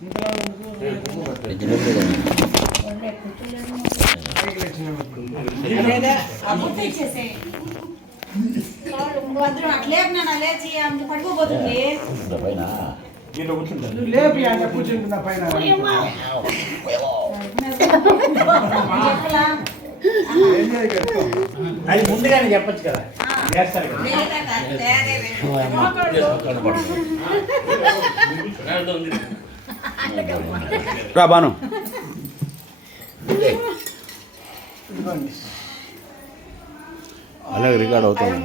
అట్లే లేచి పడిపోతుంది లేపి అంటే కూర్చుంటున్నా పైన అది ముందుగానే చెప్పచ్చు కదా బాను అలాగే రికార్డ్ అవుతుంది.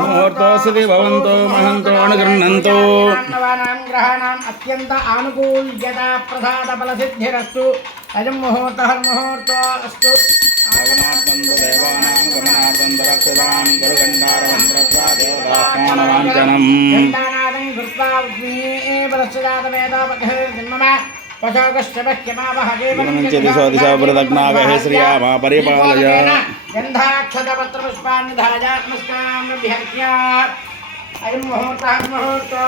ముహూర్తోస్తి భవంతో మహంతో అనుగృహంతో గ్రహాణం అత్యంత ఆనుకూల్యత ప్రసాద ఫల సిద్ధిరస్తు. అయం ముహూర్తో అస్తు. భవనార్థంతో దేవానాం గమనార్థం రక్షతాం గురుగండారవంద్రత్వా దేవతాత్మానవాంఛనం గండానాదం కృత్వా శ్రీయామా పరిపాలయ అయం ముహూర్తో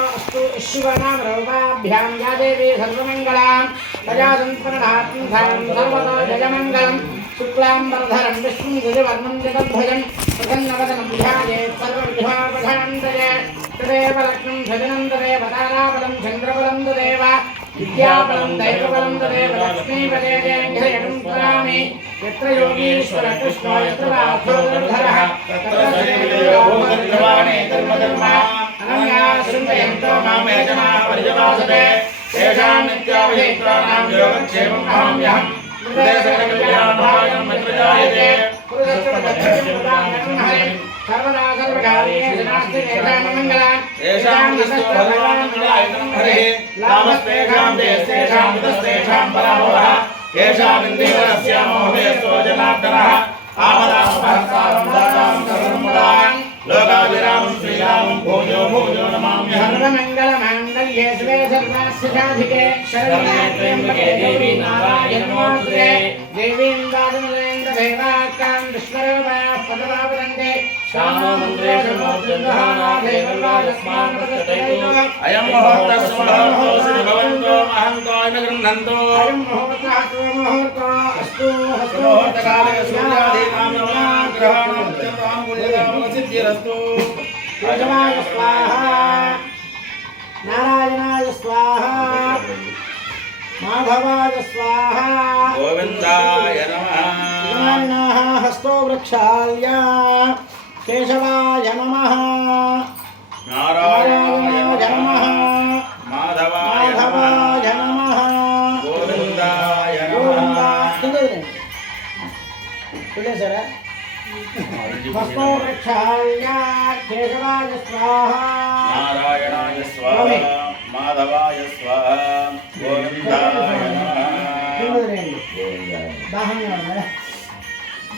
శివనామరూపాభ్యాం యా దేవీ సర్వమంగళాం ప్రజాతంత్రనాథం సర్వతో జయమంగళం. శుక్లాంబరధరం విష్ణుం దివ్యవర్ణం జగద్భుజం ప్రసన్నవదనం ధ్యాయేత్ సర్వవిఘ్నోపశాంతయే. తదేవ లక్ష్మం భజనం తదేవ తారాబలం చంద్రబలం తదేవ విద్యాబలం దైవబలం తదేవ లక్ష్మీపదేజయం స్మరామి. యత్ర యోగీశ్వర కృష్ణో యత్ర రాఘోధరః తత్ర శ్రీయోగోధర్వాణే ధర్మధర్మా అనన్యా శృంగయంతో మామే జనా పరిజవాసతే. తేషాం నిత్యాభిషేకానాం యోగక్షేమం అహమ్యహం. సర్వదా సర్వకార్యేషు నాస్తి తేషాం మంగళం. తేషాం దృష్టో భగవాన్ హరిః లాభస్తేషాం దేశేషాం విదస్తేషాం పరాభవః. येषाम् इन्द्रियस्यामोहयस्तो जनार्दनः आमदामहर्तारं दातां सर्वमुदां लोकाभिरामं श्रीरामं भूयो भूयो नमाम्यहम्. सर्वमङ्गलमाङ्गल्ये शिवे सर्वार्थसाधिके शरण्ये त्र्यम्बके देवी नारायणि नमोस्तुते. देवीं दारुमलेन्द्रभैवाक्तां विश्वरूपाः पदवावदन्ते श्यामो मन्त्रेषु मोर्जन्वहानाथैर्वाजस्मान्पदस्तैतो. अयं मुहूर्तस्वमुहूर्तोऽस्ति भवन्तो महन्तो अनुगृह्णन्तो. अयं मुहूर्तः सुमुहूर्तो अस्तु मुहूर्तकाले सूर्यादीनां नवग्रहाणां सिद्धिरस्तु. केशवाय स्वाहा, नारायणाय स्वाहा, माधवाय स्वाहा, गोविन्दाय नमः. नारायणः हस्तो वृक्षाल्य. केशवाय नमः, नारायणाय नमः. माधवाय नमः, गोविन्दाय नमः. हस्तो वृक्षाल्य. केशवाय स्वाहा, नारायणाय स्वाहा, माधवाय स्वाहा, गोविन्दाय नमः.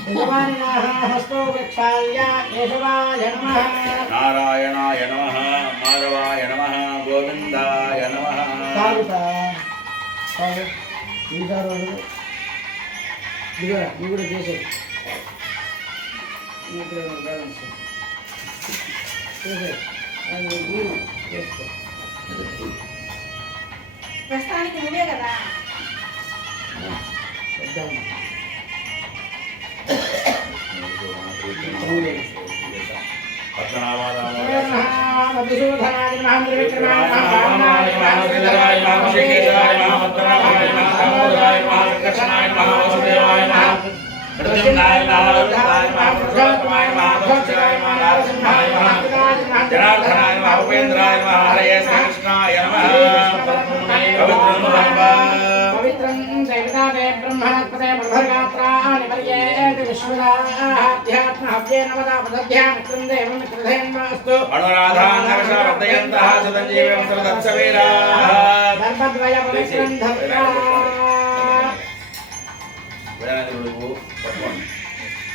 यजमानिनः हस्तो वृक्षाल्य. केशवाय नमः, नारायणाय नमः. माधवाय नमः. गोविन्दाय नमः. ప్రస్తుతానికి నువ్వే కదా మధుసూదనాయ మహేంద్ర విక్రమాయ మహారామాయ మహాశ్రీధరాయ మహాశేషాయ మహాభద్రాయ మహాదామోదరాయ మహాకృష్ణాయ మహావసుదేవాయ మహాప్రద్యుమ్నాయ మహారుద్రాయ మహాపురుషోత్తమాయ మహాభక్షరాయ మహానరసింహాయ మహాజనార్దనాయ మహాభూపేంద్రాయ మహాహరయే శ్రీకృష్ణాయ నమః. పవిత్రం పవిత్రం దేవతాదే బ్రహ్మణస్పదే బ్రహ్మగాత్రాణి పర్యేతి విశ్వదాధ్యాత్మ హవ్యేన వదాపదధ్యామిత్రం దేవం మిత్రధేన్వాస్తు. అనురాధాన్నర్షవర్ధయంతః సుతంజీవం సర్వదత్సవీరాः. దర్భద్వయ పవిత్రం ధర్తా.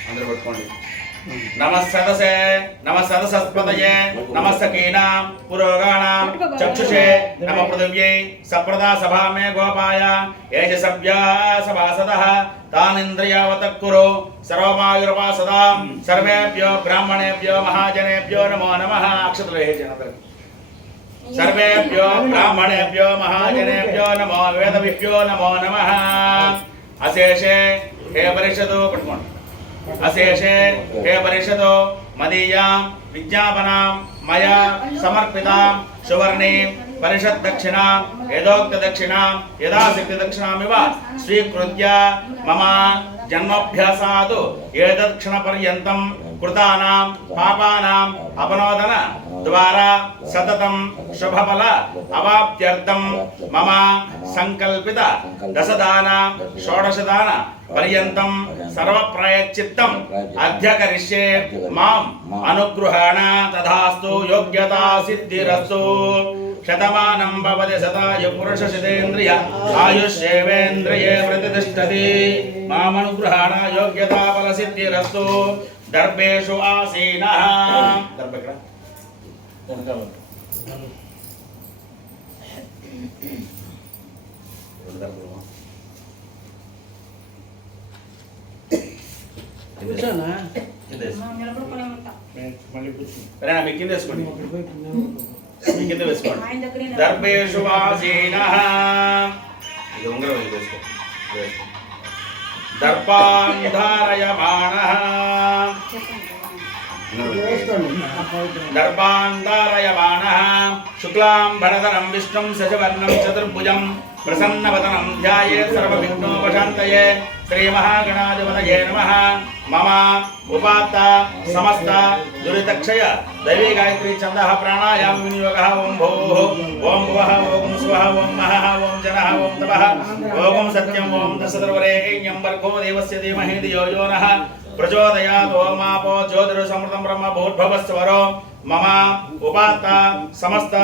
అందరూ పట్టుకోండి. నమస్సదసే నమస్సదసస్పదయే నమస్సకీనాం పురోగాణాం చక్షుషే నమ పృథివ్యై సప్రదా సభామే గోపాయ ఏజ సభ్యా సభాసదః తానింద్రియావతక్కురు సర్వమాయుర్వాసదాం. సర్వేభ్యో బ్రాహ్మణేభ్యో మహాజనేభ్యో నమో నమః. అక్షతలు వేసేయండి అందరూ. सर्वेभ्यो ब्राह्मणेभ्यो महाजनेभ्यो नमो वेदविभ्यो नमो नमः अशेषे हे परिषदो पట్టుకోండి अशेषे हे परिषदो मदीयां विज्ञापनां मया समर्पितां सुवर्णीं परिषद दक्षिणा यदोक्त दक्षिणा यदाशक्ति दक्षिणामिव स्वीकृत्य मम जन्मभ्यासादु एतत्क्षण पर्यन्तं कृतानां पापानां अपनोदन द्वारा सततं शुभफल अवाप्त्यर्थं मम संकल्पित दशदान षोडशदान पर्यन्तं सर्वप्रयच्चित्तम् अध्यकरिष्ये माम् अनुगृहेण तथास्तु योग्यता सिद्धिरस्तु शतमानं भवति शतायु पुरुषशतेन्द्रिय आयुष्येवेन्द्रिये प्रतिष्ठति माम् अनुगृहेण योग्यता फलसिद्धिरस्तु दर्भेषु आसीनः दर्भग्र కూర్చోనా కింద వేసుకోండి కింద వేసుకోండి దర్భేషు ఆసీనః ఇది ఉంగరం వేసుకో దర్పాన్ ధారయమాణః దర్పాన్ ధారయమాణః శుక్లాం భరధరం విష్ణుం శశివర్ణం చతుర్భుజం ప్రసన్నవదనం ధ్యాయేత్ సర్వవిఘ్నోపశాంతయే శ్రీ మహాగణాధిపతయే నమః మమ ఉపాత్త సమస్త దురితక్షయ దైవీ గాయత్రీ ఛందః ప్రాణాయామ వినియోగః ఓం భూః ఓం భువః ఓం స్వః ఓం మహః ఓం జనః ఓం తపః ఓం సత్యం ఓం దశదర్వరేణ్యం భర్గో దేవస్య ధీమహి ధియో యో నః ప్రచోదయాత్ ఓం ఆపో జ్యోతిరసమృతం బ్రహ్మ భూర్భువస్వరో మమ ఉపాత్త సమస్త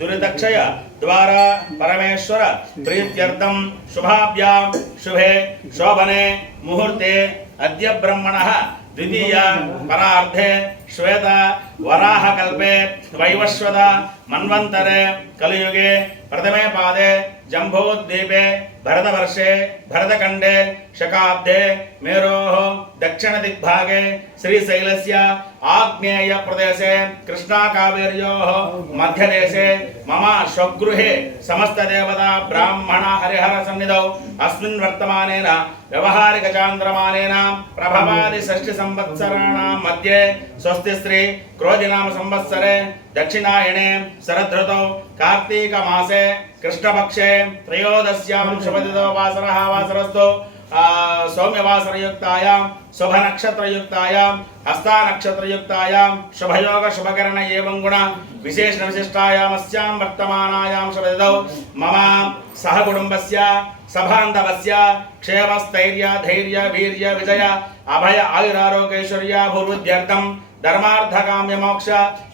దురితక్షయ द्वारा परमेश्वर प्रीत्यर्थं शुभाभ्यां शुभे शोभने मुहूर्ते अद्य ब्रह्मणः द्वितीय परार्धे श्वेत वराह कल्पे वैवस्वत मन्वन्तरे कलियुगे प्रथमे पादे जम्बूद्वीपे भरतवर्षे भरतखण्डे शकाब्दे मेरोः दक्षिणदिग्भागे श्रीशैलस्य आग्नेय प्रदेशे कृष्णाकावेर्योः मध्यदेशे मम स्वगृहे समस्त देवता ब्राह्मण हरिहर सन्निधौ अस्मिन् वर्तमानेन व्यवहारिक चान्द्रमानेन प्रभवादि षष्टि संवत्सराणां मध्ये स्वस्ति श्री क्रोधिनाम संवत्सरे दक्षिणायने शरदृतौ कार्तीक मासे कृष्णपक्षे त्रयोदश्यां शुभदितो वासरः वासरस्तु सौम्यवासरयुक्तायां शुभनक्षत्रयुक्तायां हस्तानक्षत्रयुक्तायां शुभयोग शुभकरण एवं गुण विशेषण विशिष्टायामस्यां वर्तमानायां शुभदितौ मम सहकुटुम्बस्य सभान्धवस्य क्षेमस्थैर्य धैर्य वीर्य विजय अभय आयुरारोग्यैश्वर्य भूर्वृद्ध्यर्थं धर्मार्थकाम्य मोक्ष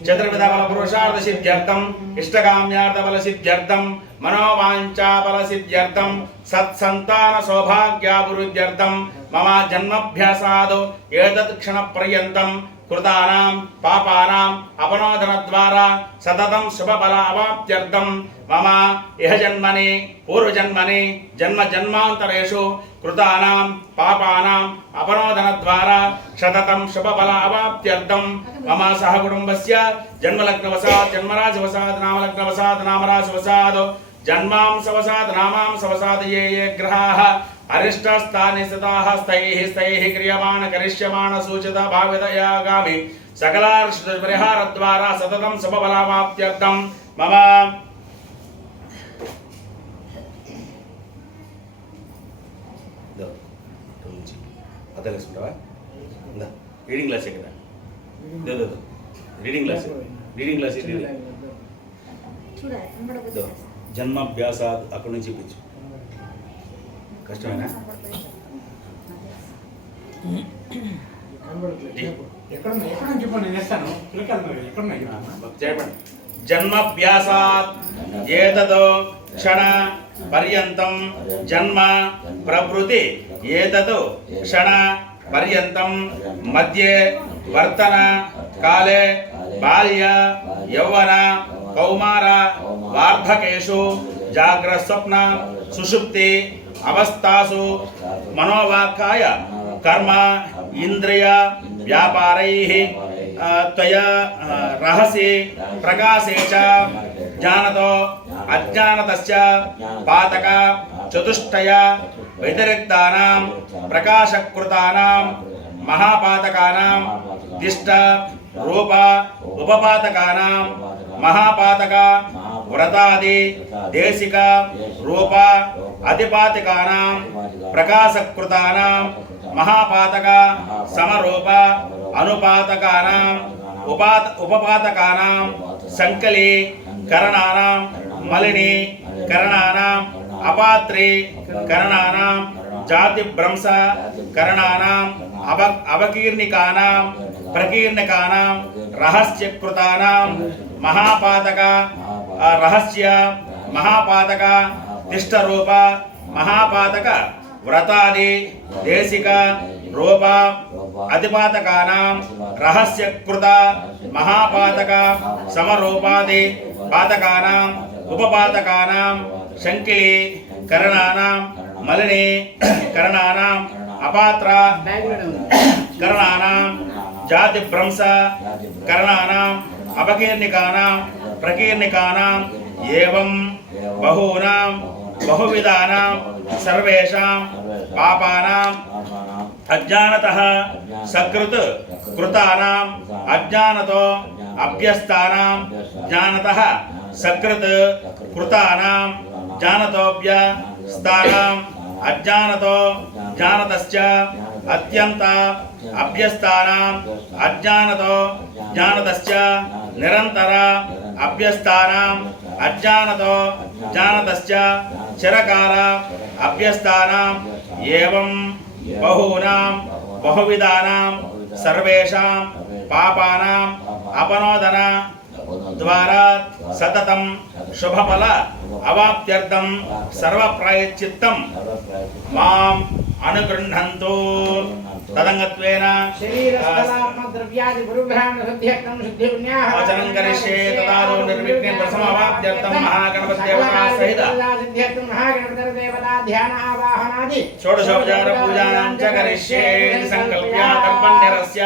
चतुर्विध बल पुरुषार्थ सिद्ध्यर्थम इष्टकाम्यार्थ बल सिद्ध्यर्थम मनोवांछा बल सिद्ध्यर्थम सत्संतान सौभाग्याभिवृद्ध्यर्थम मम जन्मभ्यासादौ एतत् क्षण पर्यन्तं कृतानां पापानां अपनोदनद्वारा सततं शुभफल अवाप्त्यर्थं मम इह जन्मनि पूर्वजन्मनि जन्म जन्मान्तरेषु कृतानां पापानां अपनोदनद्वारा सततं शुभफल अवाप्त्यर्थं मम सहकुटुम्बस्य जन्मलग्नवशात् जन्मराशिवशात् नामलग्नवशात् नामराशिवशात् जन्मांशवशात् नामांशवशात् ये ग्रहाः अरिष्टस्थाने स्थिताः स्थैः क्रियमाण करिष्यमाण सूचित भावितयागामि सकलार्षपरिहारद्वारा सततं शुभफलावाप्त्यर्थं मम रीडिंग क्लास रीडिंग क्लास जन्माभ्यासात् అక్కడ నుంచి చూపించు కష్టమేనా ఎక్కడ నుంచి చెప్పండి నేను ఇస్తాను ఎక్కడ చెప్పండి జన్మాభ్యాసాత్ ఏతదో క్షణ పర్యంతం జన్మ ప్రవృత్తి ఏతదో క్షణ పర్యంతం మధ్యే వర్తన కాలే బాల్య యౌవన కౌమార వార్ధకేషు జాగ్రత్త స్వప్న సుషుప్తి అవస్థాసు మనోవాక్కాయ కర్మ ఇంద్రియ వ్యాపారైః త్వయా రహసి ప్రకాశే చ జ్ఞానతో అజ్ఞానతస్య పాతక చతుష్టయ వ్యతిరిక్తానాం ప్రకాశకృతానాం మహాపాతకానాం దిష్ట రూప ఉపపాతకానాం మహాపాతక వ్రతాది దేశిక రూప అతిపాతికానాం ప్రకాశకృతానాం మహాపాతక సమరూప అనుపాతకానాం ఉపపాతకానాం సంకలి కరణానాం మలిని కరణానాం అపాత్రి కరణానాం జాతి భ్రంశ కరణానాం అవకీర్ణికానాం ప్రకీర్ణికానాం రహస్యకృతానాం మహాపాతక రహస్య మహాపాతక తిష్టరూప మహాపాతక వ్రతాది దేశిక రూప అతిపాతకానాం రహస్యకృత మహాపాతక సమరూపాది పాతకానాం ఉపపాతకానాం శంకిలి కరణానాం మలిని కరణానాం అపాత్ర కరణానాం జాతి భ్రంశ కరణానాం అపకీర్ణికానాం ప్రకీర్ణికానాం ఏవం బహూనాం బహువిధానాం సర్వేషాం పాపానాం అజ్ఞానతః సకృత్ కృతానాం అజ్ఞానతో అభ్యస్తానాం జ్ఞానతః సకృత్ కృతానాం జ్ఞానతోభ్యస్తానాం అజ్ఞానతో జ్ఞానతశ్చ అత్యంత అభ్యస్తానాం అజ్ఞానతో జ్ఞానతశ్చ నిరంతర అభ్యస్తానాం అజ్ఞానతో జ్ఞానతశ్చ చిరకాల అభ్యస్తానాం ఏవం బహూనాం బహువిధానాం సర్వేషాం పాపానాం అపనోదన ద్వారా సతతం శుభఫల అవాప్త్యర్థం సర్వప్రాయశ్చిత్తం మాం అనుగృహంతు తదంగత్వేన వచనం కరిష్యే తదాదో నిర్విఘ్నం ప్రసమవాప్త్యర్థం మహాగణపతిదేవతా సహిత షోడశోపచార పూజానాం చ కరిష్యే సంకల్ప్య తర్పణ్యరస్య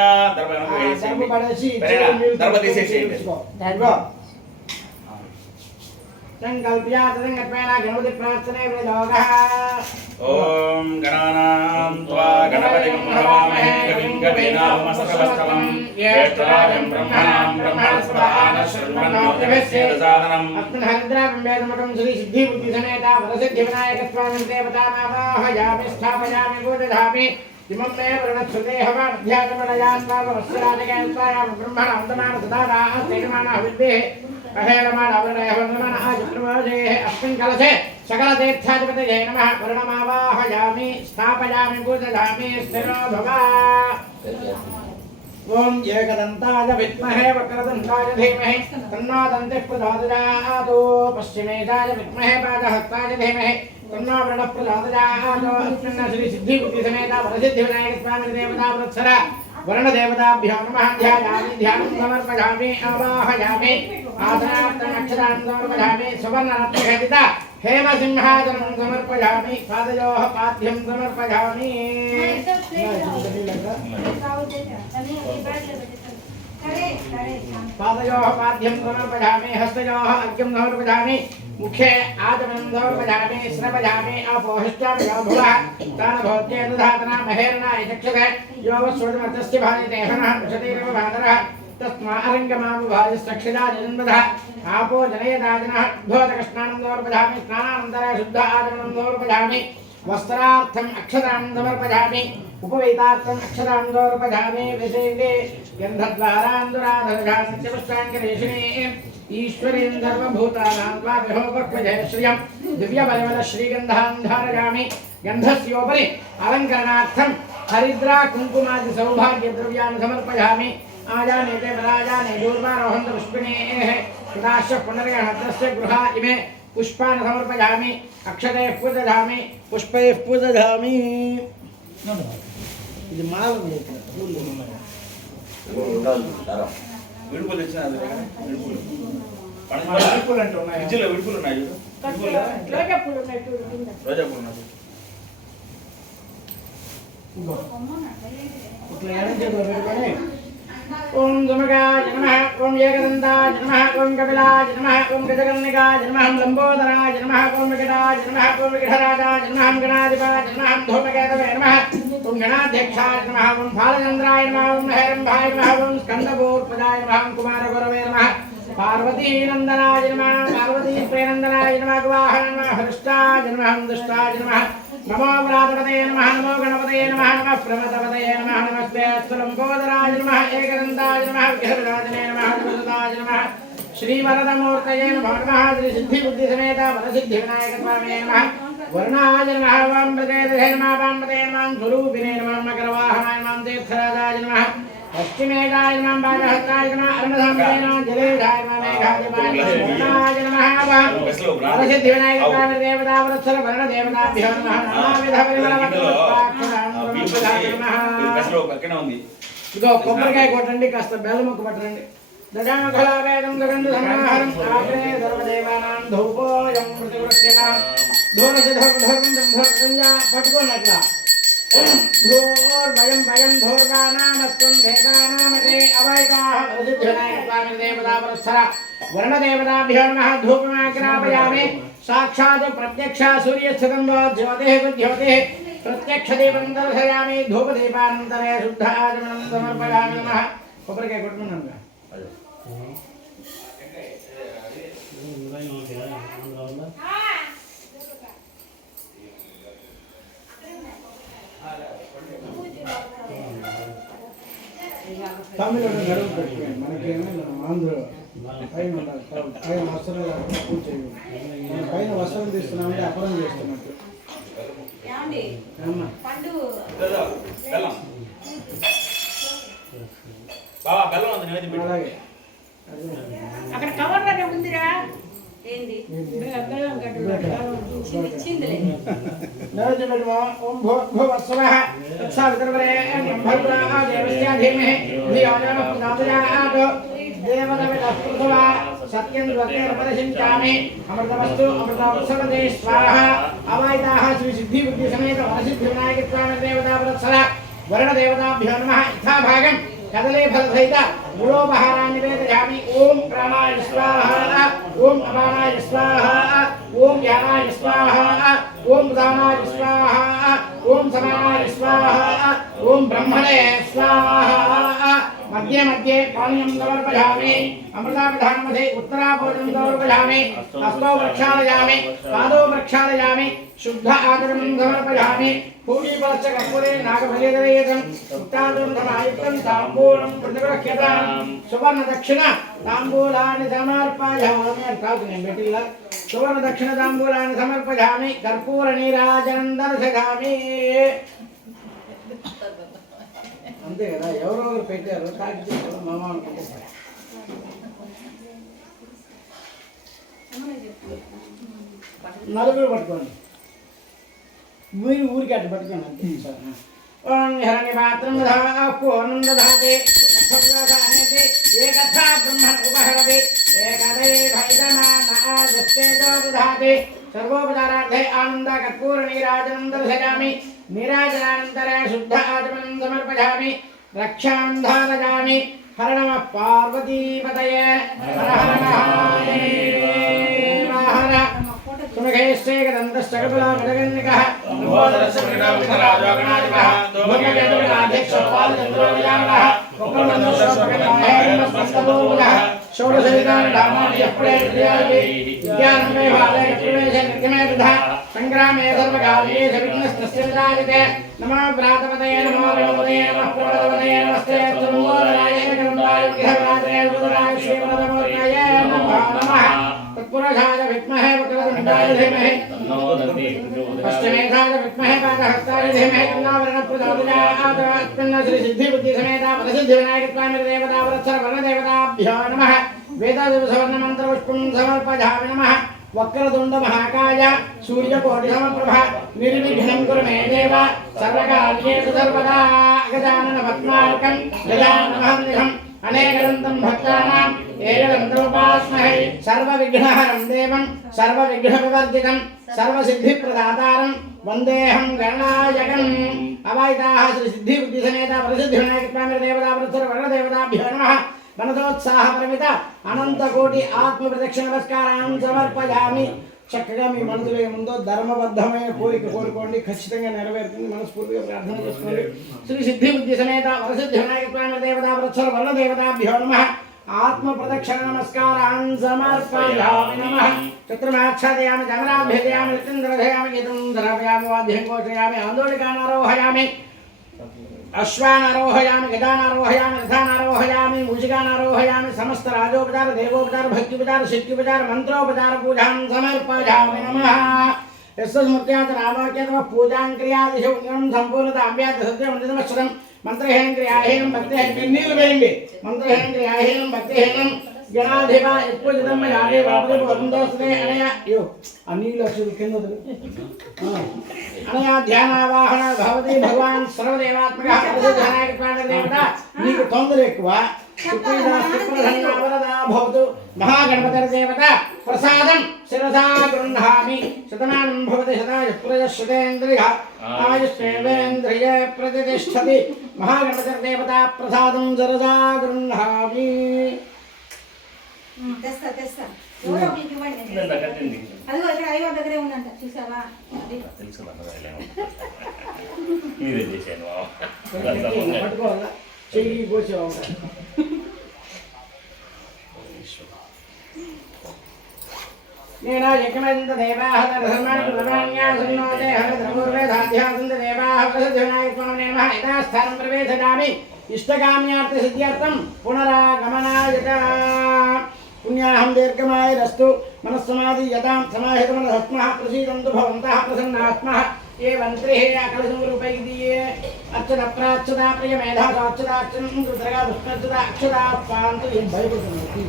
संकल्प्या तदंगत्वेन गणपति प्रार्थने विलोकः ओम गणानां त्वा गणपतिं हवामहे कविं कवीनामस्तवस्तवं ज्येष्ठराजं ब्रह्मणां ब्रह्मणस्पदान शृण्वन्नोतिभिस्सेदसादनम् अस्मिन् हरिद्राबिम्बेदमठं श्री सिद्धि बुद्धि समेता वरसिद्धि विनायकस्वामिन् देवतामावाहयामि स्थापयामि पूजयामि इमं मे प्रणच्छुदेहवाध्यात्मनयान्वावस्त्रादिकेन स्वायामि ब्रह्मणा वन्दमान सदादाः सेयमानः विद्वेः अहेलमान अवरणयः वन्दमानः चक्रवाजेः अस्मिन् कलशे सकलतीर्थाधिपतये नमः वर्णमावाहयामि स्थापयामि पूजयामि स्थिरो भव ओम एकदन्ताय विद्महे वक्रतुण्डाय धीमहि तन्नो दन्तिः प्रचोदयात् पश्चिमेशाय विद्महे पादहस्ताय धीमहि तन्नो वरुणः प्रचोदयात् अस्मिन् श्री सिद्धि बुद्धि समेता वरसिद्धि विनायक स्वामी देवता वत्सर वरुण देवताभ्यो नमः ध्यायामि ध्यानं समर्पयामि आवाहयामि आसनार्थं अक्षरान् समर्पयामि सुवर्णरत्नखचिता हेमसिंहासनं समर्पयामि पादयोः पाद्यं समर्पयामि पादयोः पाद्यं समर्पयामि हस्तयोः अर्घ्यं समर्पयामि मुखे आचमनं समर्पयामि स्रवयामि अपोहिष्टामि यो भुवः तान् भवत्येन धातना महेरणाय चक्षुषे यो वस्वजमतस्य भाजते हनः वृषतीरेव भादरः तस्मारङ्गमामुभाजस्तक्षिदा जन्मदः आपो जनयदाजनः उद्भोतकस्नानं समर्पयामि स्नानानन्तरे शुद्ध आचमनं समर्पयामि वस्त्रार्थम् अक्षतां समर्पयामि उपवेतार्थम् अक्षतां समर्पयामि विशेषे गन्धद्वारान्दुराधरघासत्यपुष्टाङ्करेषिणे ईश्वरीं सर्वभूतानां स्वामिहोपक्वजय श्रियं दिव्यबलबल श्रीगन्धां धारयामि गन्धस्योपरि अलङ्करणार्थं हरिद्रा कुङ्कुमादि सौभाग्यद्रव्याणि समर्पयामि आजानेते पराजाने दूर्वारोहन्त पुष्पिणेः सुदाश्च पुनर्गणत्रस्य गृहा इमे पुष्पान् समर्पयामि अक्षतैः पूजयामि पुष्पैः पूजयामि ఇది మాల విడుపులు తెచ్చిన విడుపులు అంటే ఉన్నాయి ఫ్రిడ్జ్లో విడుపులు ఉన్నాయి రోజా పూలు ఉన్నాయి ఇట్లా ఏం చేద్దాం పెట్టుకొని ओम दुमगाय नमः ओम एकदन्ताय नमः ओम कपिलाय नमः ओम गजकर्णिकाय नमः लंबोदराय नमः ओम विकटाय नमः ओम विकटराजाय नमः गणाधिपाय नमः धूमकेतवे नमः ओम गणाध्यक्षाय नमः ओम फालचन्द्राय नमः ओम हेरम्भाय नमः ओम स्कन्दपूर्वजाय नमः ओम कुमारगुरवे नमः पार्वती नंदनाय नमः पार्वती प्रेनंदनाय नमः गुवाहन नमः हृष्टाय नमः दुष्टाय नमः नमो व्रातपते नमः नमो गणपते नमः नमः प्रमथपते नमः नमस्ते स्थलंबोदराय नमः एकदन्ताय नमः विघ्नविनाशने नमः नमस्ताय नमः श्रीवरदमूर्तये नमः नमः श्री सिद्धि बुद्धि समेत वरसिद्धि विनायक स्वामिने नमः वरुणाय नमः वां प्रदेशे नमः वां प्रदे नमः स्वरूपिणे नमः मकरवाहनाय नमः तीर्थराजाय नमः पश्चिमेगाय नमः बाजहस्ताय नमः अरुणधामने नमः जलेशाय नमः मेघाय नमः वरसिद्धि विनायक स्वामी देवता वत्सर वरण देवताभ्यो नमः नानाविध परिमళ ఇదో కొబ్బరికాయ కొట్టండి కాస్త బెల్లం ముక్క పట్టండి దశామఖలావేదం గగంధ సమాహారం ఆగ్నే సర్వదేవానాం ధూపోయం ప్రతివృష్టినాం ధూరసిద్ధర్ధర్మంజా పట్టుకోండి అట్లా ధూర్భయం భయం ధూర్వానామత్వం దేవానామతే అవైతాః ప్రసిద్ధివినాయక స్వామి దేవతా పురస్సర వర్ణదేవతాభ్యో నమః ధూపమాగ్రాపయామి సాక్షాత్ ప్రత్యక్ష సూర్యస్థితం వా జ్యోతిః జ్యోతిః प्रत्यक्ष दीपं दर्शयामि धूपदीपानन्तरे शुद्ध आचमनं समर्पयामि नमः కొబ్బరికాయ కొట్టుకున్నాను తమిళ గడువు పెట్టుకోండి మనకేమో ఆంధ్ర పైన పైన వస్త్రం పూజ చేయండి పైన వస్త్రం తీస్తున్నామంటే అపరం చేస్తున్నట్టు అక్కడ కవర్లోనే ఉందిరా ఏంది ఓం భూర్భువస్సువః తత్సవితుర్వరేణ్యం భర్గో దేవస్య ధీమహి ధియో యో నః ప్రచోదయాత్ దేవదవిదః సత్యం వర్తేర్పదశించామి అమృతమస్తు అమృతవత్సవతే స్వాహా అవాయితాః శ్రీ సిద్ధి బుద్ధి సమేత వరసిద్ధి వినాయక స్వామి దేవతా వత్సల వరుణ దేవతాభ్యో నమః యథాభాగం కదలే ఫలసహిత గుణోపహారాన్ని నివేదయామి ఓం ప్రాణాయ స్వాహా ఓం అపానాయ స్వాహా ఓం జ్ఞానాయ స్వాహా ఓం దానాయ స్వాహా ఓం సమానాయ స్వాహా ఓం బ్రహ్మణే స్వాహా మధ్య మధ్య పానీయం సమర్పయామి అమృతాభిధానమధే ఉత్తరాభోజనం సమర్పయామి హస్తో ప్రక్షాళయామి పాదో ప్రక్షాళయామి శుద్ధ ఆచరణం సమర్పయామి పూజీపలశ్చ కర్పూరే నాగఫలేదరేయం ఉత్తాదం ధనాయుక్తం తాంబూలం ప్రతిగ్రహ్యతాం సువర్ణ దక్షిణ తాంబూలాన్ని సమర్పయామి కాదు నేను పెట్టిలా సువర్ణ దక్షిణ తాంబూలాన్ని సమర్పయామి కర్పూర నీరాజనం దర్శయామి అంతే కదా ఎవరెవరు పెట్టారు తాకి మామ అనుకుంటున్నారు నలుగురు పట్టుకోండి మీరు ఊరికి అట్టు పట్టుకోండి అంతే ఓం హిరణ్య పాత్రం పూర్ణం దధాతి అనేతి ఏకథా బ్రహ్మణ ఉపహరతి ఏకదే భైదమానాజస్తేజో దధాతి సర్వోపచారార్థే ఆనంద కర్పూర నీరాజనం దర్శయామి నీరాజనానంతరే శుద్ధ ఆచమనం సమర్పయామి రక్షాం ధారయామి హర నమః పార్వతీపతయే హర హర మహాదేవ హర సుమఖేశ్చేకదంతశ్చకపులామృతగన్నికః లంబోదరస్యమృగవిధరాజోగణాధిపः ధూమకేతుర్గాధ్యక్షపాలచంద్రోవిజానः కుక్కమందోషోపగతాయస్మస్తభూముఖः షోడశైతాని ధామాని యప్పుడే విద్యాయే విద్యానందే భావే ప్రవేశే నిర్గమే వృధా సంగ్రామే సర్వకార్యే విఘ్నస్తస్య విదాయతే నమో వ్రాతపతయే నమో గణపతయే నమః ప్రమదపతయే నమస్తే లంబోదరాయ ఏకదంతాయ విఘ్నవినాశనాయ రుద్రాయ శ్రీమదమూర్తయే నమః तत्पुरुषाय विद्महे वक्रतुण्डाय धीमहि पश्चिमेधाय विद्महे पादहस्ताय धीमहि तन्नोवर्णप्रचोदयात् तन्न श्री सिद्धि बुद्धि समेत वरसिद्धि विनायक स्वामी देवता वत्सर वर्ण देवताभ्यो नमः वेदादिवसवर्ण मंत्र पुष्पं समर्पयामि नमः वक्रतुण्ड महाकाय सूर्यकोटि समप्रभ निर्विघ्नं कुरु मे देव सर्वकार्येषु सर्वदा गजानन पद्मार्कं गजाननमहर्निशम् अनेकदन्तं भक्तानां एकदन्तमुपास्महे सर्वविघ्नहरं देवं सर्वविघ्नविवर्जितं सर्वसिद्धिप्रदातारं वन्देऽहं गणनायकम् अवायिताः श्री सिद्धि बुद्धि समेत प्रसिद्धि विनायक स्वामी देवता वृत्सर वर्ण देवताभ्यो नमः वनदोत्साह परमित अनंत कोटि आत्म प्रदक्षिण नमस्कारान् समर्पयामि చక్కగా మీ మనసులో ఏముందో ధర్మబద్ధమైన కోరిక కోరుకోండి ఖచ్చితంగా నెరవేరుతుంది మనస్ఫూర్తిగా ప్రార్థన చేసుకోండి శ్రీ సిద్ధి బుద్ధి సమేత వరసిద్ధి వినాయక స్వామి దేవతా వృత్సర వर्ण దేవతాభ్యో నమః आत्म प्रदक्षिण नमस्कारान् समर्पयामि नमः चतुर्माच्छादयामि जमराभ्यदयामि नित्यन्द्रधयामि गीतं द्रव्यामि वाद्यं घोषयामि आन्दोलिकानारोहयामि अश्वानारोहयामि गदानारोहयामि रथानारोहयामि मूषिकानारोहयामि समस्त राजोपचार देवोपचार भक्त्युपचार सिद्ध्युपचार मंत्रोपचार पूजां समर्पयामि नमः यस्मृत्यात् रामाख्यातः पूजां क्रियादिषु सम्पूर्णताम्यात् सत्यमन्दिरमश्रम् मंत्रहीन क्रियाहीन भक्तिहीन नील बेंगे मंत्रहीन क्रियाहीन भक्तिहीन गणाधिप यत्पूजितं यादे बापरे वरुणदोस्ते अनया यो अनिल अक्षर किन्नदु अनया ध्यानावाहन भवति भगवान सर्वदेवात्मकः प्रसिद्धनायक प्राणदेवता नीकु तोंदरे ఎక్కువ सुप्रधन्नावरदा भवतु महागणपतिर्देवता प्रसादं शिरसा गृह्णामि शतमानं भवति शताय प्रजश्रुतेन्द्रियः आयुष्येवेन्द्रिय प्रतिष्ठति महागणपतिर्देवता प्रसादं शिरसा गृह्णामि తెస్తా తెస్తా ఎవరో మీకు ఇవ్వండి అదిగో ఇక్కడ అయ్యో దగ్గరే ఉందంట చూసావా తెలుసు మీరే చేశాను పట్టుకోవాలా చెయ్యి పోసేవా నేనా యజ్ఞమంత దేవాః ధర్మాణి ప్రమాణ్యాసున్నోతే హరద్రమూర్వే ధాధ్యాసంత దేవాః ప్రసిద్ధివినాయకస్వామినే నమః యథాస్థానం ప్రవేశయామి ఇష్టకామ్యార్థ సిద్ధ్యర్థం పునరాగమనాయ पुण्याहं दीर्घमायुरस्तु मनस्समाधि यदां समाहितमनस्मः प्रसीदन्तु भवन्तः प्रसन्नात्मः ये मन्त्रिः अकलसंरूपैर्दीये अर्चना प्रार्चना प्रियमेधासार्चनार्चनं रुद्रगा पुष्पर्चना अक्षदा पान्तु ये भयपुत्रमूर्ति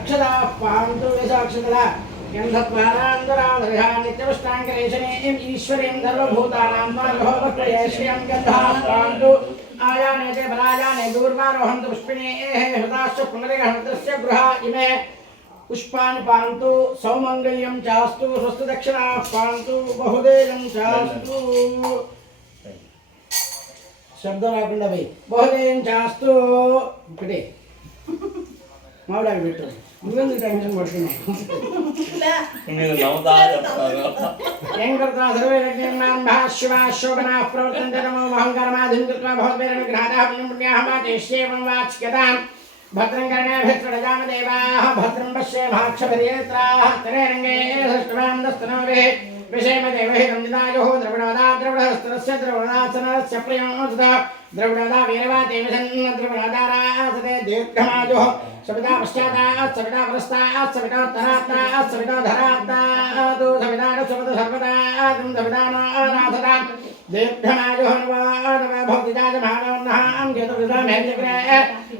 अक्षदा पान्तु यशाक्षदा गन्धद्वारान्दराधरः नित्यपुष्टाङ्करेशने ईश्वरीं सर्वभूतानां मानभवक्त्रयश्रियं गन्धा पान्तु आयाने च बलायाने दूर्वारोहन्तु पुष्पिणे हृदाश्च पुनरेहृतस्य गृहा इमे पुष्पाणि पान्तु सौमङ्गल्यं चास्तु स्वस्ति दक्षिणाः पान्तु बहुदेयं चास्तु शब्दं राకుండా भई बहुदेयं चास्तु इकडे మావిడాకి పెట్టు నువ్వెందుకు టెన్షన్ పడుతున్నావు మీరు నవ్వుతా చెప్తారు ఏం కర్తా సర్వే యజ్ఞాన్ భాష్యవా శోభనా ప్రవర్తంతే నమో అహంకారమాధిం కృత్వా భవద్వేర విగ్రహాదాః పుణ్యాః వాచేష్యేవం వాచ్యతాం భద్రం కర్ణేభిః దేవాః భద్రం పశ్యేమాక్షభిర్యేత్రాః తరేరంగే సృష్టివాందస్తనోభిः విషేమ దేవహితం నిదాయోః ద్రవిణోదా ద్రవిణహస్తరస్య ద్రవిణాసనరస్య ప్రియోసుదా द्रविणदा वीरवाते विषन्न द्रविणदारासते दीर्घमायोः सविता पश्चातात् सविता पुरस्तात् सविता उत्तरात्तात् सविता धरात्तात् सविता सुपद सर्वदात् सवितानाराधतां दीर्घमायोः नवो भवति जातमानोन्नहां केतुर्विदामेन्द्रग्रे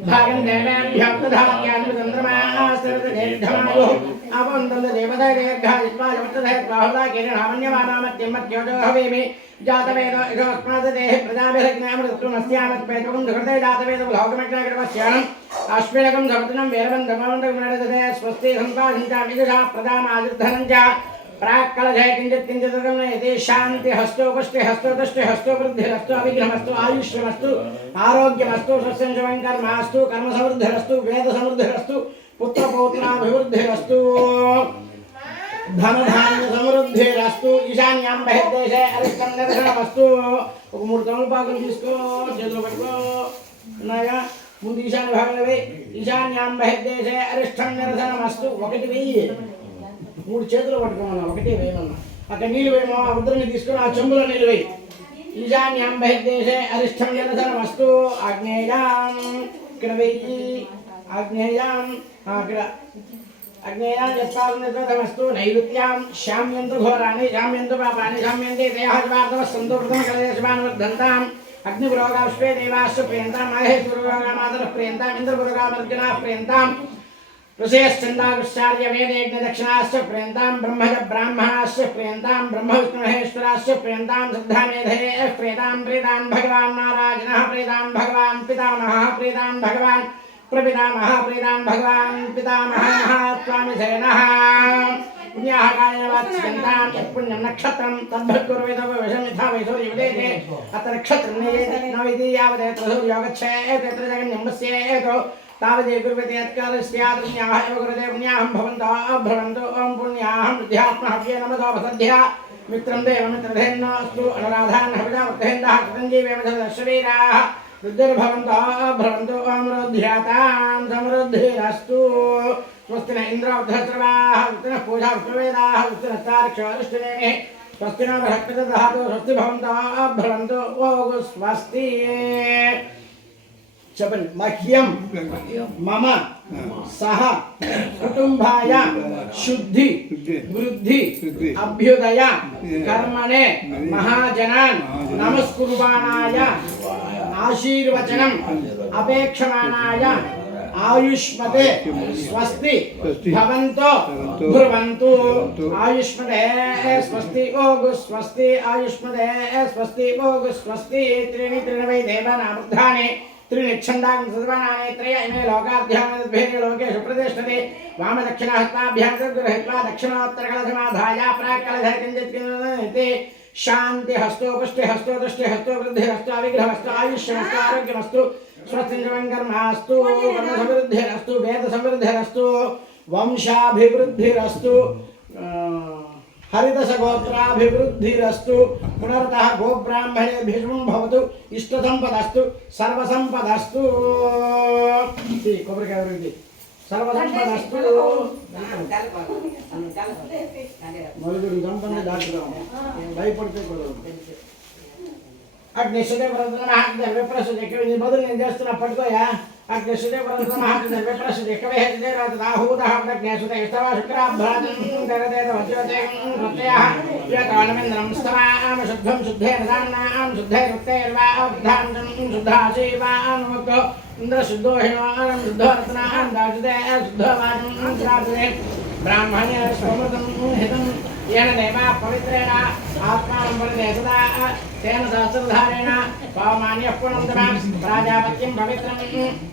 भागं देवेभ्यः दधात्यानि चन्द्रमास्तिरति दीर्घमायोः आवन्दं देवता दीर्घायुष्माजवत्तधे बाहुदा किरणामन्यमानामत्यं मत्योजो हवेमि जातवेदो इदोस्मादेः प्रजाभिरज्ञामृतत्वमस्यामत्पेतुं धृते जातवेदो भोगमग्नागिरवस्यानम् अश्वेकं धर्तनं वीरवन्दमवन्दगुणरदते स्वस्ति सम्पादितामिदशा प्रदामायुद्धनं च प्राक्कलशे किञ्चित् किञ्चिदकं नयति शान्ति हस्तो पुष्टि हस्तो तुष्टि हस्तो वृद्धिरस्तु अविघ्नमस्तु आयुष्यमस्तु आरोग्यमस्तु सस्यं कर्मास्तु कर्मसमृद्धिरस्तु वेदसमृद्धिरस्तु पुत्रपौत्राभिवृद्धिरस्तु धनधान्य समृद्धिरस्तु ईशान्यां बहिर्देशे अरिष्टं दर्शनमस्तु ఒక మూడు తమలపాకులు తీసుకో చేతిలో పెట్టుకో ఉన్నాయా ముందు ఈశాన్య భాగంలో వేయి ఈశాన్యాం బహిర్దేశే అరిష్టం నిరసనమస్తు ఒకటి వేయి మూడు చేతులు పట్టుకోమన్నా ఒకటి వేయమన్నా అక్కడ నీళ్ళు వేయమో ఆ ఉద్దరిని తీసుకుని ఆ చెంబులో నీళ్ళు వేయి ఈశాన్యాం బహిర్దేశే అరిష్టం నిరసనమస్తు ఆగ్నేయాం ఇక్కడ వేయి ఆగ్నేయాం అక్కడ अग्नेयां यत्पादनतमस्तु नैऋत्यां शाम्यन्तु घोराणि शाम्यन्तु पापानि शाम्यन्ते देहाजवार्तवः सन्तु प्रथमकलयशवान् वर्धन्ताम् अग्निपुरोगाश्वे देवाश्च प्रियन्तां महेश्वरपुरोगामातरः प्रियन्ताम् इन्द्रपुरोगामर्जुनाः प्रियन्ताम् ऋषयश्चन्दागुश्चार्य वेदेज्ञदक्षिणाश्च प्रियन्तां ब्रह्मज ब्राह्मणाश्च प्रियन्तां ब्रह्मविष्णुमहेश्वराश्च प्रियन्तां श्रद्धामेधये प्रियतां प्रीतान् भगवान् नारायणः प्रीतान् भगवान् पितामहः प्रीतान् भगवान् प्रपितामहः प्रीतान् भगवान् पितामहः स्वामी सेनः పుణ్యాహకాయ వాచ్యంతాం పుణ్యం నక్షత్రం తద్భద్గురువేదవ విషమిథా వైసో యువదేతే అత నక్షత్రం నియేతి నవిది యావదేత్ర సూర్యోగచ్ఛేత్ తత్ర జగన్నింబస్యేతో तावदे गुरुवते यत्कालस्यात् पुण्याः एव गुरुदे पुण्याहं भवन्तो ओं पुण्याहं विद्यात्महव्ये नमतो वसद्ध्या मित्रं देवमित्रधेन्नोऽस्तु अनुराधान् हविषावृद्धेन्दः कृतञ्जीवेमधशरीराः रुद्धिर्भवन्तो ओं रोध्यातां समृद्धिरस्तु स्वस्ति न इन्द्रवृद्धस्रवाः स्वस्ति नः पूजा विप्रवेदाः स्वस्ति नस्तार्क्ष्योरिष्टिनेमिः स्वस्ति न बृहस्पतिर्दधातु स्वस्ति भवन्तो ओगु स्वस्ति చెప్పండి మహ్యం మమ సహ కుటుంబాయ శుద్ధి వృద్ధి అభ్యుదయ కర్మణే మహాజనాన్ నమస్కుర్వాణాయ ఆశీర్వచనం అపేక్షమాణాయ ఆయుష్మతే స్వస్తి భవంతో బ్రువంతు ఆయుష్మతే స్వస్తి ఓగు స్వస్తి ఆయుష్మతే స్వస్తి ఓగు స్వస్తి త్రీణి త్రిణవై దేవానామృద్ధాని त्रिनिच्छन्दां सद्वनानि त्रय इमे लोकाध्यानद्भेदे लोकेषु प्रतिष्ठते वामदक्षिणहस्ताभ्यां तद्गृहीत्वा दक्षिणोत्तरकलशमाधाय प्राक्कलशकिञ्चित् शान्तिहस्तो पुष्टिहस्तो दृष्टिहस्तो वृद्धिहस्तो अविग्रहस्तो आयुष्यमस्तु आरोग्यमस्तु स्वस्तिञ्जमङ्कर्मास्तु वर्णसमृद्धिरस्तु वेदसमृद्धिरस्तु वंशाभिवृद्धिरस्तु हरिदशगोत्राभिवृद्धिरस्तु पुनर्तः गोब्राह्मणेभ्यो भवतु इष्टसम्पदस्तु सर्वसम्पदस्तु कोबरिकाय सर्वसम्पदस्तु नలుగురు సంపన్న దాటుదాం భయపడితే అగ్నిశుదే వరదన విప్రసుదే నీ బదులు నేను చేస్తున్నా పట్టుకోయా అగ్నిశుదే వరదన విప్రసుదే కవే హే రాహూదః అగ్నిశుదే స్తవ శుక్రాభ్రాజం దరదేద వజ్రతే ప్రత్యః యతానమేంద్రం స్తవామ శుద్ధం శుద్ధే నదానాం శుద్ధే రుక్తేర్వాధాంతం శుద్ధాశీవానుక్తో ఇంద్ర శుద్ధోహిమానం శుద్ధరత్నాం దాశుదే శుద్ధవాజం శ్రావే బ్రాహ్మణ్య సమృతం హితం येन देवा पवित्रेण आत्मानं वरदे सदा तेन सहस्रधारेण पावमान्यः पुनन्दमां प्राजापत्यं पवित्रं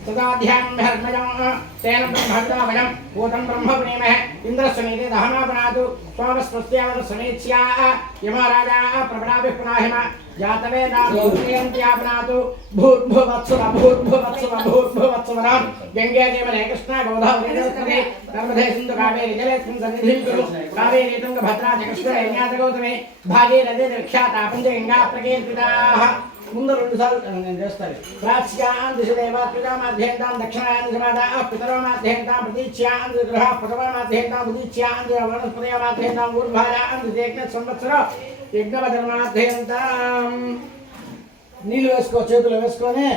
सदाध्यानं धर्मजं तेन ब्रह्मविदावयं भूतं ब्रह्मपुणीमहे इन्द्रस्वनीते दहनापनातु स्वामस्वस्यावसमेत्स्या यमराजा प्रबलाभिः पुनाहिम जातवेदा भूत्रियन्त्यापनातु भूर्भुवत्सुवरां गङ्गे देवने कृष्णा गोदावरी सरस्वती नर्मदे सिन्धु कावेरी जलेऽस्मिन् सन्निधिं कुरु कावेरी तुङ्गभद्रा जगस्वरे भागीरथी विख्याता पंचगंगा प्रकीर्तिताः ముందు రెండు సార్లు నేను చేస్తాను ప్రాచ్యాం దిశ దేవాత్మజామాధ్యేంతాం దక్షిణాయాం దిశమాదాః పితరోమాధ్యేంతాం ప్రతీచ్యాం దిగృహ ప్రథమాధ్యేంతాం ప్రతీచ్యాం వనస్పతయామాధ్యేంతాం ఊర్ధ్వాయాం దిశేజ్ఞ సంవత్సర యజ్ఞవధర్మాధ్యేంతాం నీళ్ళు వేసుకో చేతులు వేసుకొని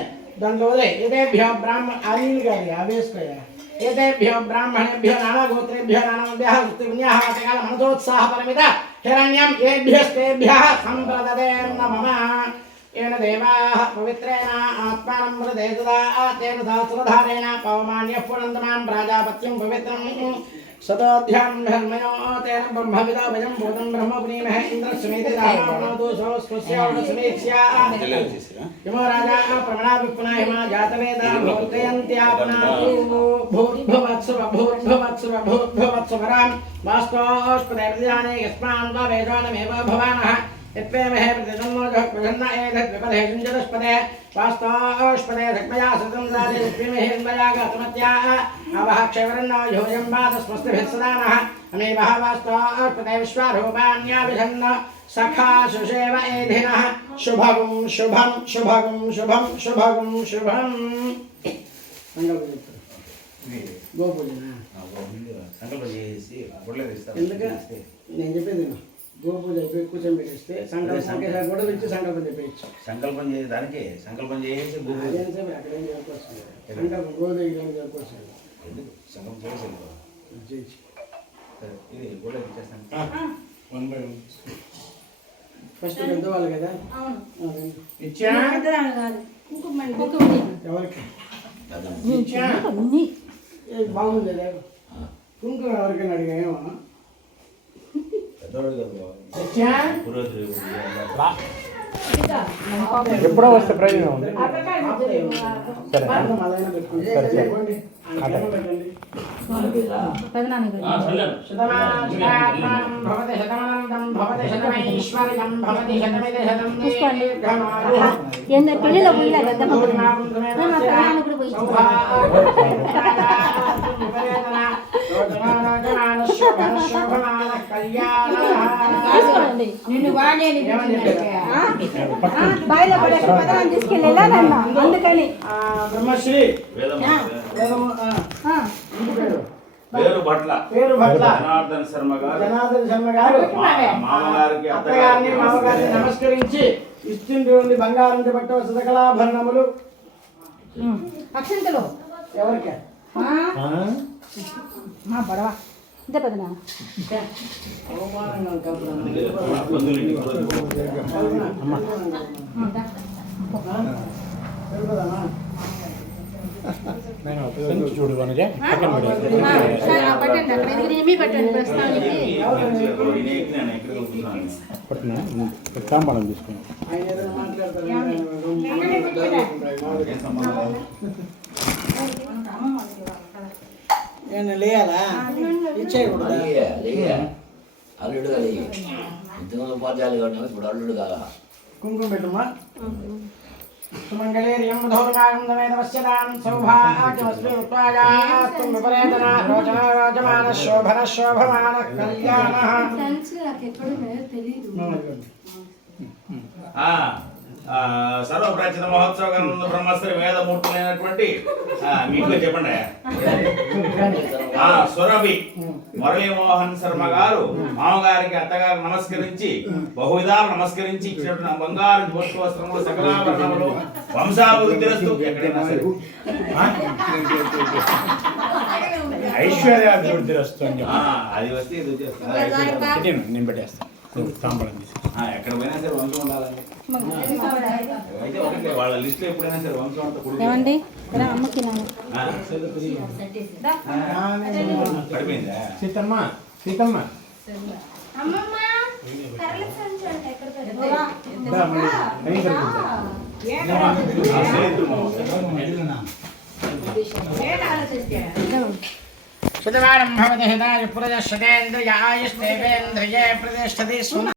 దాంట్లో వదిలే ఏదేభ్యో బ్రాహ్మణ ఆ నీళ్ళు కానీ అవి వేసుకోయా ఏదేభ్యో బ్రాహ్మణేభ్యో నానాగోత్రేభ్యో నానాభ్యः పుణ్యాः వాతకాల మనసోత్సాహ పరిమిత हिरण्यं येभ्यस्तेभ्यः सम्प्रददेन मम येन देवाः पवित्रेण आत्मानं मृदे सदा तेन सहस्रधारेण पवमान्यः पुनन्दमां प्राजापत्यं पवित्रं सदाध्यां धर्मयो तेन ब्रह्मविदाभयं भूतं ब्रह्मपुनीमहे इन्द्रस्वमेते दाहनापनोतु स्वस्यावसमेत्स्या यमो राजा प्रमणाभिपुनाहिमा जातवेदा भूर्जयन्त्यापनातु भूर्भुवत्सुवरां वास्तोष्पदे प्रतिदाने यस्मान् वा वेदानमेव भवानः यत्वेमहे प्रतिजन्मोजः प्रसन्न एतद्विपदे सुञ्जतस्पदे वास्तोष्पदे धक्मया सृतं दादे यत्वेमहे हिन्वया गातमत्याः आवः क्षयवरन्नो योऽयं वातस्मस्तिभिः सदा नः अमेवः वास्तोष्पदे विश्वारूपाण्याभिषन्न सखा सुषेव एधिनः शुभगुं शुभं शुभगुं शुभं शुभगुं शुभम् గోపూజన సంకల్పం చేసి గొడవలు ఇస్తారు నేను చెప్పేది గోపూజ అయిపోయి కూర్చొని పెట్టేస్తే సంకల్పం గొడవలు ఇచ్చి సంకల్పం చెప్పేయచ్చు సంకల్పం చేసి దానికి సంకల్పం చేసి అక్కడేం చెప్పవచ్చు సంకల్పం గోధుమ చెప్పవచ్చు ఎందుకు సంకల్పం చేసి ఇది గొడవలు ఇచ్చేస్తాను ఫస్ట్ పెద్దవాళ్ళు కదా ఇచ్చా ఎవరికి బాగుంది కుంకుమ ఎవరికైనా అడిగా ఏమన్నా ఎప్పుడో వస్తే ప్రయోజనం ఉంది. సరే సరే పెదనాన్న శతమానం భవతి శతమానందం భవతి శతమైశ్వర్యం భవతి శతమితి శతం దీర్ఘమాయు ఏందో పెళ్ళిలో పోయిలా పెద్దమ్మ పెదనాన్న కూడా పోయి నిన్ను వాడే బయట పడే పెదనాన్ని తీసుకెళ్ళి వెళ్ళాలన్నా అందుకని బ్రహ్మశ్రీ పేరు భట్ల జనార్దన్ శర్మ గారు మామగారికి అత్తగారిని మామగారిని నమస్కరించి ఇస్తుండే బంగారం పట్ట సకలాభరణములు అక్షంతలు ఎవరికి మా బడవా ఇంతే పెదనాన్న చూడు వనజ పక్కన పట్టండి అక్కడ ఇది ఏమీ పట్టండి ప్రస్తుతానికి పట్టిన తాంబలం తీసుకున్నాం ఆయన ఏదైనా మాట్లాడతారు నేను లేయాలా ఇచ్చేయకూడదా అల్లుడుగా లేవు ఇంతకుముందు ఉపాధ్యాయులు కానీ ఇప్పుడు అల్లుడుగా కుంకుమ పెట్టుమా సుమంగళేర్యం ధౌర్మాగంధమేదవస్యదాం సౌభాగ్యమస్మి ఉత్పాయాస్తం విపరేతన రోచన రాజమాన శోభన శోభమాన కళ్యాణః సర్వప్రాచీన మహోత్సవ బ్రహ్మశ్రీ వేదమూర్తులైనటువంటి మీకు చెప్పండి సురభి మురళీమోహన్ శర్మ గారు మామగారికి అత్తగారు నమస్కరించి బహువిధాలు నమస్కరించి ఇచ్చినటువంటి బంగారు పుష్ప వస్త్రములు సకలాభరణములు వంశాభివృద్ధిరస్తు ఎక్కడైనా సరే ఐశ్వర్యాభివృద్ధి వస్తుంది అది వస్తే ఇది వచ్చేస్తుంది నేను పెట్టేస్తాను తాంబలం తీసి ఎక్కడ పోయినా సరే వంశం ఉండాలండి అయితే ఒకటే వాళ్ళ లిస్ట్ ఎప్పుడైనా సరే వంశం అంతా ఏమండి అమ్మకి పడిపోయిందా సీతమ్మ సీతమ్మ శతమానం భవతి హితాయ పురజ శతేంద్రియాయుష్ేంద్రియే ప్రతిష్టతి